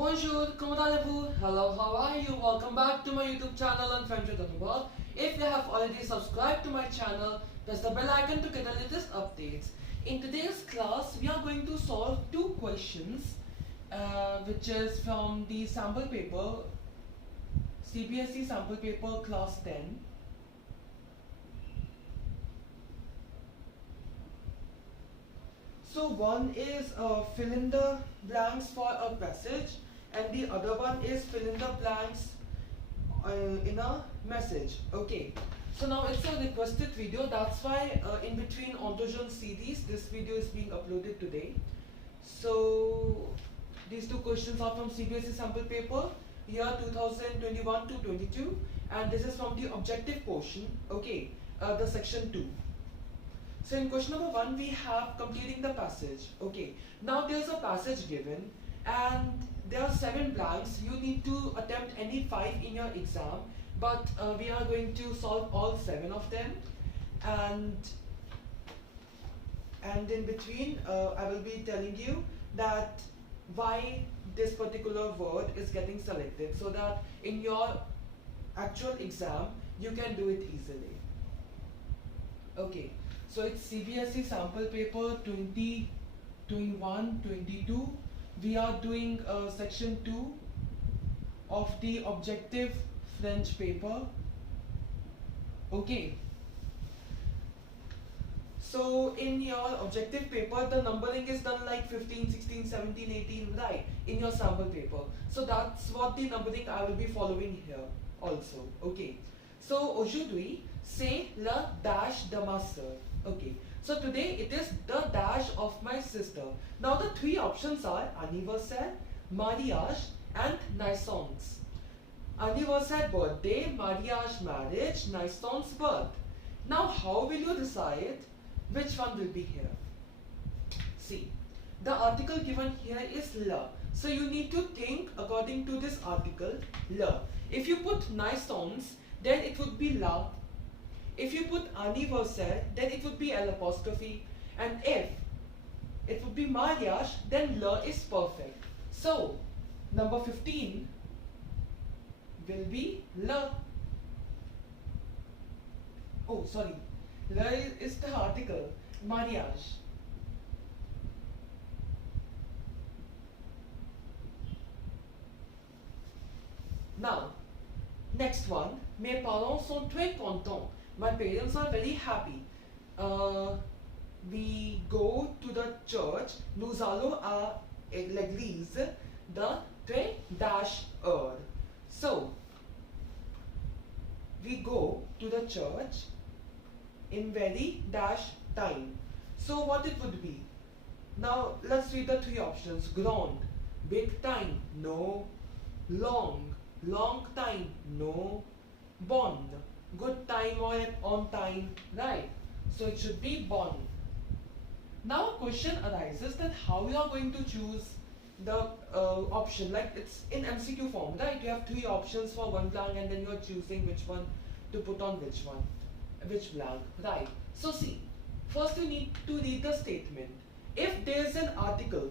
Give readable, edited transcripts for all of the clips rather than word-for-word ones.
Bonjour, comment allez-vous? Hello, how are you? Welcome back to my YouTube channel and friends with the world. If you have already subscribed to my channel, press the bell icon to get the latest updates. In today's class, we are going to solve two questions, which is from the sample paper, CBSE sample paper class 10. So one is fill in the blanks for a passage, and the other one is fill in the blanks in a message. Okay, so now it's a requested video, that's why in between Ontogene series this video is being uploaded today. So these two questions are from CBSE sample paper year 2021 to 22, and this is from the objective portion. Okay, the section 2. So in question number 1 we have completing the passage. Okay, now there's a passage given and there are 7 blanks. You need to attempt any 5 in your exam, but we are going to solve all 7 of them, and in between I will be telling you that why this particular word is getting selected, so that in your actual exam you can do it easily. Okay, so it's CBSE sample paper 2021-22. We are doing section 2 of the objective French paper. Okay, so in your objective paper the numbering is done like 15, 16, 17, 18, right, in your sample paper. So that's what the numbering I will be following here also. Okay, so aujourd'hui c'est le dash de ma soeur. Okay, so today it is the dash of my sister. Now the 3 options are anniversaire, mariage and naissance. Anniversaire, birthday; mariage, marriage; naissance, birth. Now how will you decide which one will be here? See, the article given here is le. So you need to think according to this article, le. If you put naissance, then it would be la. If you put anniversaire, then it would be L apostrophe. And if it would be mariage, then le is perfect. So number 15 will be le. Oh, sorry. Le is the article. Mariage. Now, next one. Mes parents sont très contents. My parents are very happy. We go to the church. Nous allons à l'église de très dash heure. So, we go to the church in very dash time. So what it would be? Now let's read the 3 options. Grand, big time, no. Long, long time, no. Bon, good time or on time, right? So it should be bon. Now a question arises that how you are going to choose the option, like it's in MCQ form, right? You have 3 options for one blank and then you are choosing which one to put on which blank, right? So see, first you need to read the statement. If there is an article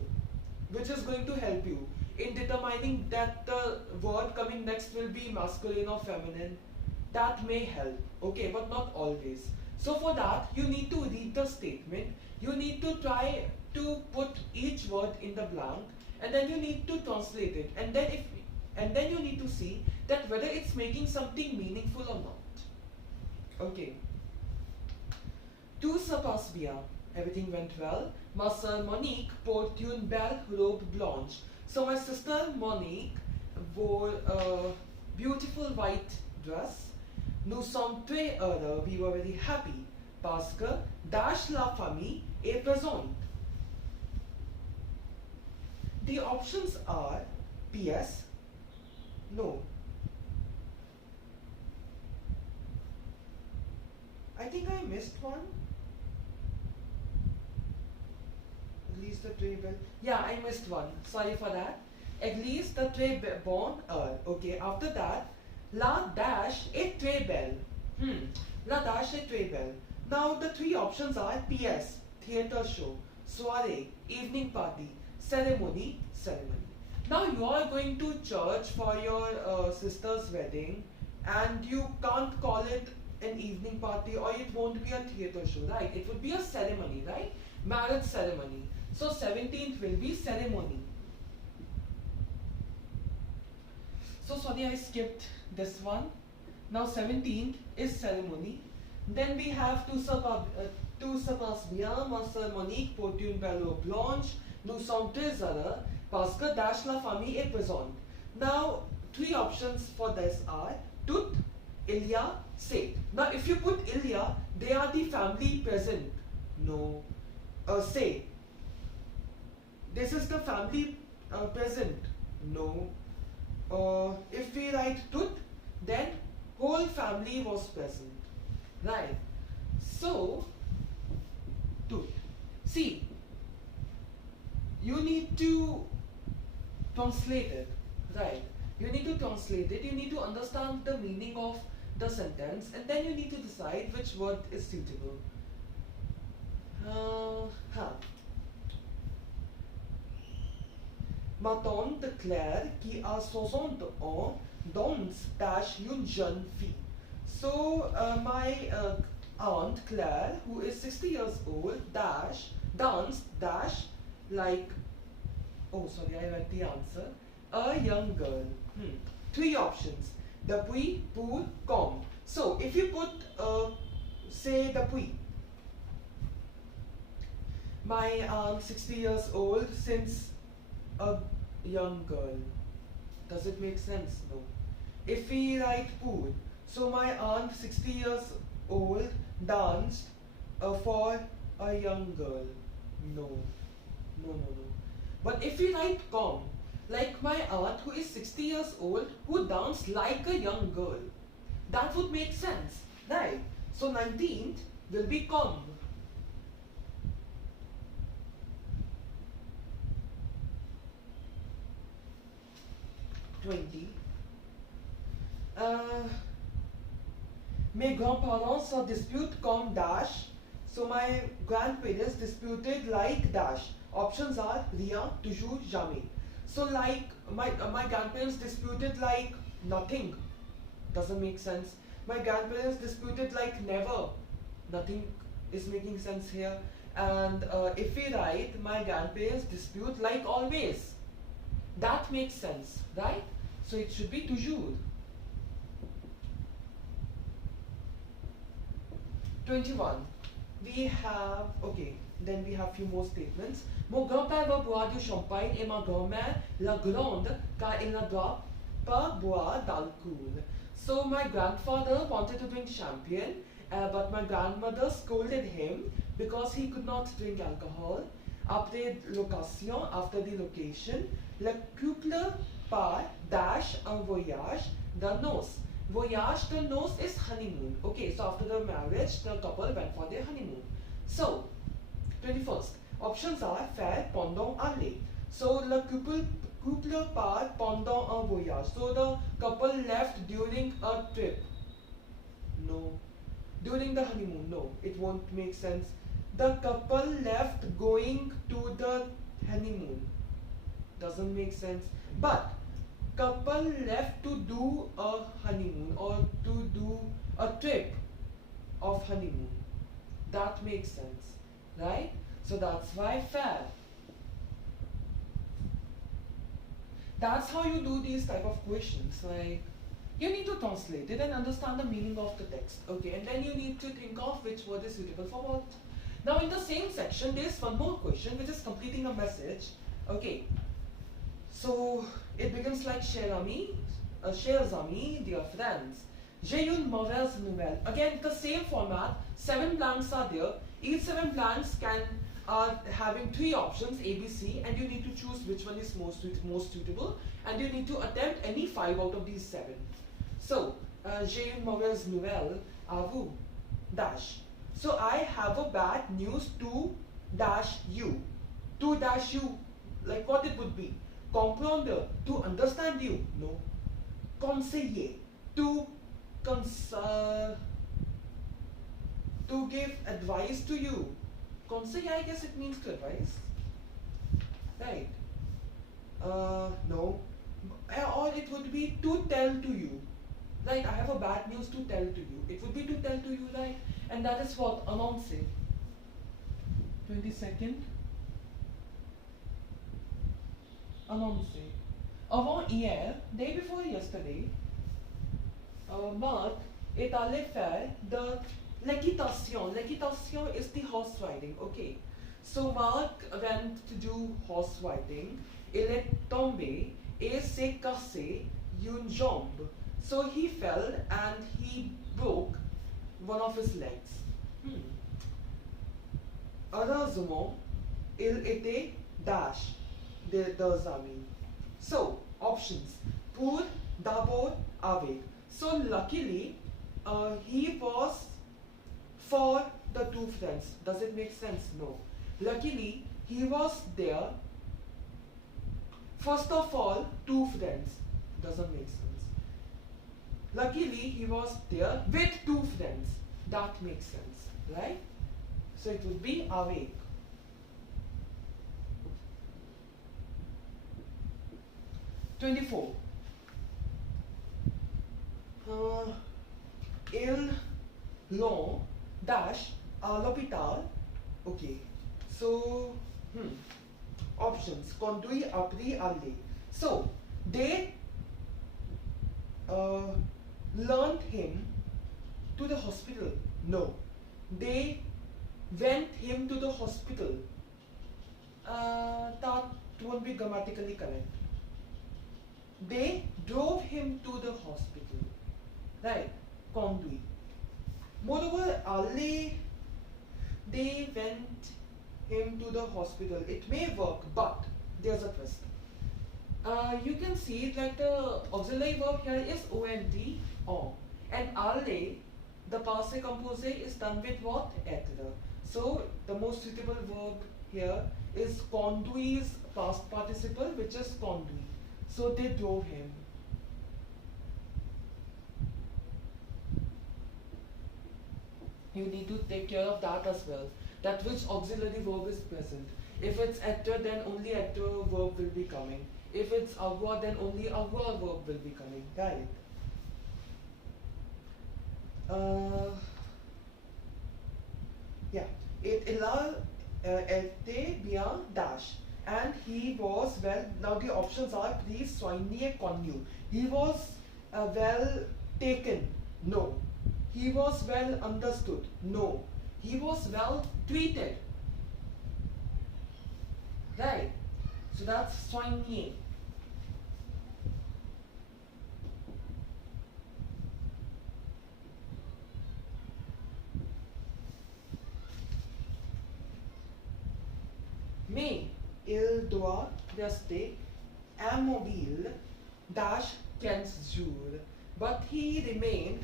which is going to help you in determining that the word coming next will be masculine or feminine, that may help, okay, but not always. So for that you need to read the statement, you need to try to put each word in the blank, and then you need to translate it, and then you need to see that whether it's making something meaningful or not. Okay. Tout se passe bien. Everything went well. Ma sœur Monique porte une belle robe blanche. So my sister Monique wore a beautiful white dress. Nous sommes très heureux. We were very happy parce que dash la famille est présente. The options are PS, no. I think I missed one. Église de très belle. Yeah, I missed one. Sorry for that. Église de très bonne heure. Okay, after that, la dash est très belle. La dash est très belle. Now the 3 options are PS, theatre show; soirée, evening party; ceremony, ceremony. Now you are going to church for your sister's wedding, and you can't call it an evening party, or it won't be a theater show, right? It would be a ceremony, right? Marriage ceremony. So 17th will be ceremony. So sorry, I skipped this one. Now 17th is ceremony. Then we have tout se passe bien, ma sœur Monique porte une belle robe blanche. Nous sommes très heureux parce que dash la famille est présente. Now, three options for this are tout, il y a, c'est. Now, if you put il y a, they are the family present. No. Say. This is the family present. No. If we write tout, then whole family was present. Right. So, tout. See, you need to translate it. Right. You need to translate it. You need to understand the meaning of the sentence, and then you need to decide which word is suitable. Ma tante Claire, qui a 60 ans, danse dash une jeune fille. So my aunt Claire, who is 60 years old, dance dash like, oh sorry, I read the answer, a young girl. Three options: depuis, pour, comme. So if you put say depuis, my aunt 60 years old since a young girl. Does it make sense? No. If we write pour, so my aunt 60 years old danced for a young girl. No. No. But if we write comme, like my aunt who is 60 years old who danced like a young girl, that would make sense, right? So 19th will be comme. Mes grands-parents se disputent comme dash. So my grandparents disputed like dash. Options are rien, toujours, jamais. So like my grandparents disputed like nothing. Doesn't make sense. My grandparents disputed like never. Nothing is making sense here. And if we write my grandparents dispute like always, that makes sense, right? So it should be toujours. 21. We have, okay, then we have few more statements. Mon grand-père va boire du champagne et ma grand-mère la gronde car il ne doit pas boire d'alcool. So my grandfather wanted to drink champagne, but my grandmother scolded him because he could not drink alcohol. Après location, after the location, le couple part dash un voyage de noces. Voyage de noces is honeymoon. Okay, so after the marriage, the couple went for their honeymoon. So, 21st, options are faire pendant aller. So, le couple part pendant un voyage. So, the couple left during a trip. No. During the honeymoon, no. It won't make sense. The couple left going to the honeymoon. Doesn't make sense. But couple left to do a honeymoon or to do a trip of honeymoon. That makes sense, right? So that's why faire. That's how you do these type of questions. Like, you need to translate it and understand the meaning of the text. Okay, and then you need to think of which word is suitable for what. Now in the same section, there is one more question which is completing a message. Okay, so it begins like chers amis, dear friends. J'ai une mauvaise nouvelle. Again, the same format. 7 blanks are there. Each 7 blanks are having 3 options A, B, C, and you need to choose which one is most suitable, and you need to attempt any 5 out of these 7. So, j'ai une mauvaise nouvelle à vous. Dash. So I have a bad news to dash you. To dash you, like what it would be. Comprendre, to understand you. No. Conseiller, to give advice to you. Conseiller, I guess it means to advise. Right. No. Or it would be to tell to you. Right, I have a bad news to tell to you. It would be to tell to you, right? And that is what? Annoncer. 22nd. Annoncer. Avant-hier, day before yesterday, Marc est allé faire de l'équitation. L'équitation is the horse riding, okay. So Marc went to do horse riding. Il est tombé et s'est cassé une jambe. So he fell and he broke one of his legs. Heureusement, il était dash, the amis. So, options. Pour, d'abord, avec. So, luckily, he was for the two friends. Does it make sense? No. Luckily, he was there. First of all, two friends. Doesn't make sense. Luckily, he was there with two friends. That makes sense, right? So it would be awake. Ils l'ont dash à l'hôpital. Okay. So, options. Conduit, appris, aller. So, they learned him to the hospital. No. They went him to the hospital. That won't be grammatically correct. They drove him to the hospital. Right? Conduit. Moreover, aller, they went him to the hospital. It may work, but there's a twist. You can see like the auxiliary verb here is OND, on. And aller, the passé composé is done with what? Être. So the most suitable verb here is conduit's past participle, which is conduit. So they drove him. You need to take care of that as well. That which auxiliary verb is present. If it's être, then only être verb will be coming. If it's avoir, then only avoir verb will be coming. Right? Yeah. Il a été bien dash. And he was well. Now the options are please soigner connu. He was well taken. No. He was well understood. No. He was well treated. Right. So that's soigner. Mais il doit rester immobile dash 15 jours. But he remained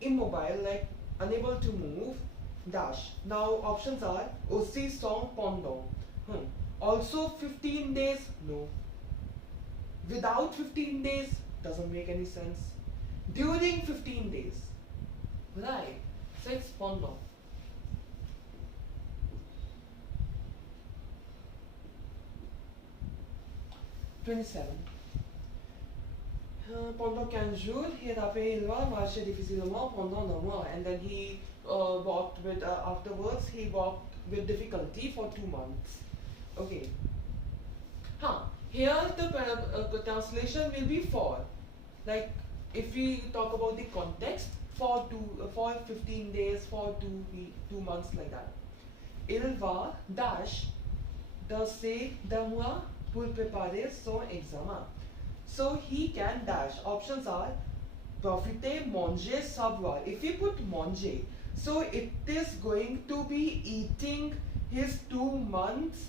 immobile, like unable to move dash. Now options are aussi sans pendant. Also 15 days? No. Without 15 days? Doesn't make any sense. During 15 days? Right. So it's pendant. Pendant 15 jours, il avait marché difficilement pendant un mois, and then he walked with, afterwards, he walked with difficulty for 2 months. Okay. Here the translation will be for. Like, if we talk about the context, for 15 days, for 2 months, like that. Il va dash de ces 2 mois pour préparer son examen. So he can dash. Options are profiter, manger, savoir. If we put manger, so it is going to be eating his 2 months.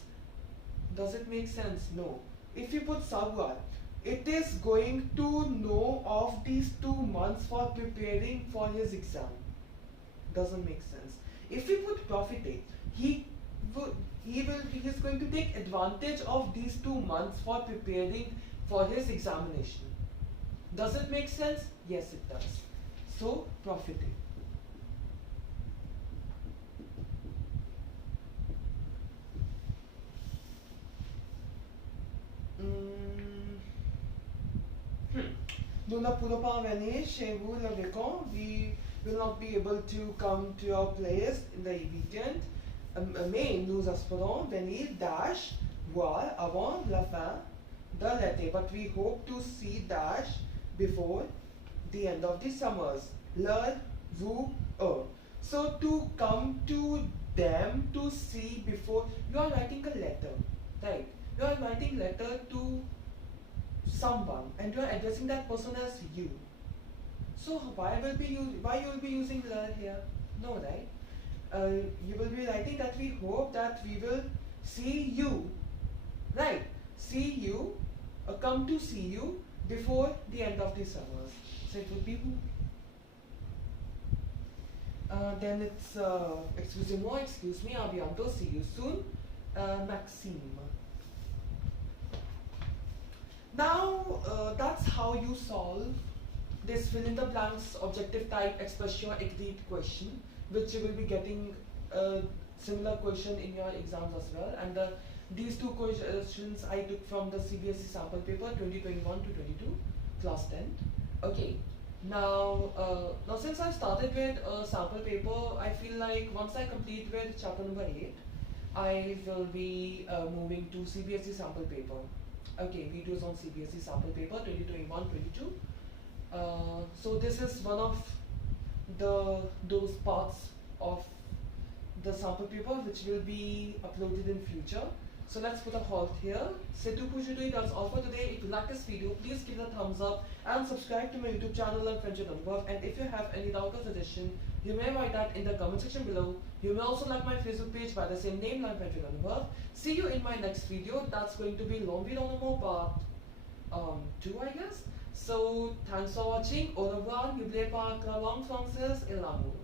Does it make sense? No. If you put savoir, it is going to know of these 2 months for preparing for his exam. Doesn't make sense. If we put profiter, he is going to take advantage of these 2 months for preparing for his examination. Does it make sense? Yes, it does. So, profiting. Luna Puropa Veni, Shevu Lavicon, we will not be able to come to your place in the weekend. Mais nous espérons venir dash voir avant la fin de l'été. But we hope to see dash before the end of the summers. Le, vous, eux. So to come to them to see before, you are writing a letter, right? You are writing letter to someone and you are addressing that person as you. So why you will be using le here? No, right? You will be writing that we hope that we will see you, right? See you, come to see you before the end of the summer. So it would be who? Then it's excuse me, à bientôt, see you soon, Maxime. Now that's how you solve this fill in the blanks objective type expression écrite question, which you will be getting a similar question in your exams as well. And these two questions I took from the CBSE sample paper 2021 to 22, class 10. Okay. Now since I started with a sample paper, I feel like once I complete with chapter number 8, I will be moving to CBSE sample paper. Okay, videos on CBSE sample paper 2021-22. So this is one of those parts of the sample paper which will be uploaded in future. So let's put a halt here. C'est tout pour aujourd'hui. That's all for today. If you like this video, please give it a thumbs up and subscribe to my YouTube channel and French Anubhav. And if you have any doubt or suggestion, you may write that in the comment section below. You may also like my Facebook page by the same name, like French Anubhav. See you in my next video. That's going to be L'Envie d'en amour part 2, I guess. So thanks for watching. Au revoir. N'oubliez pas que la langue française est l'amour.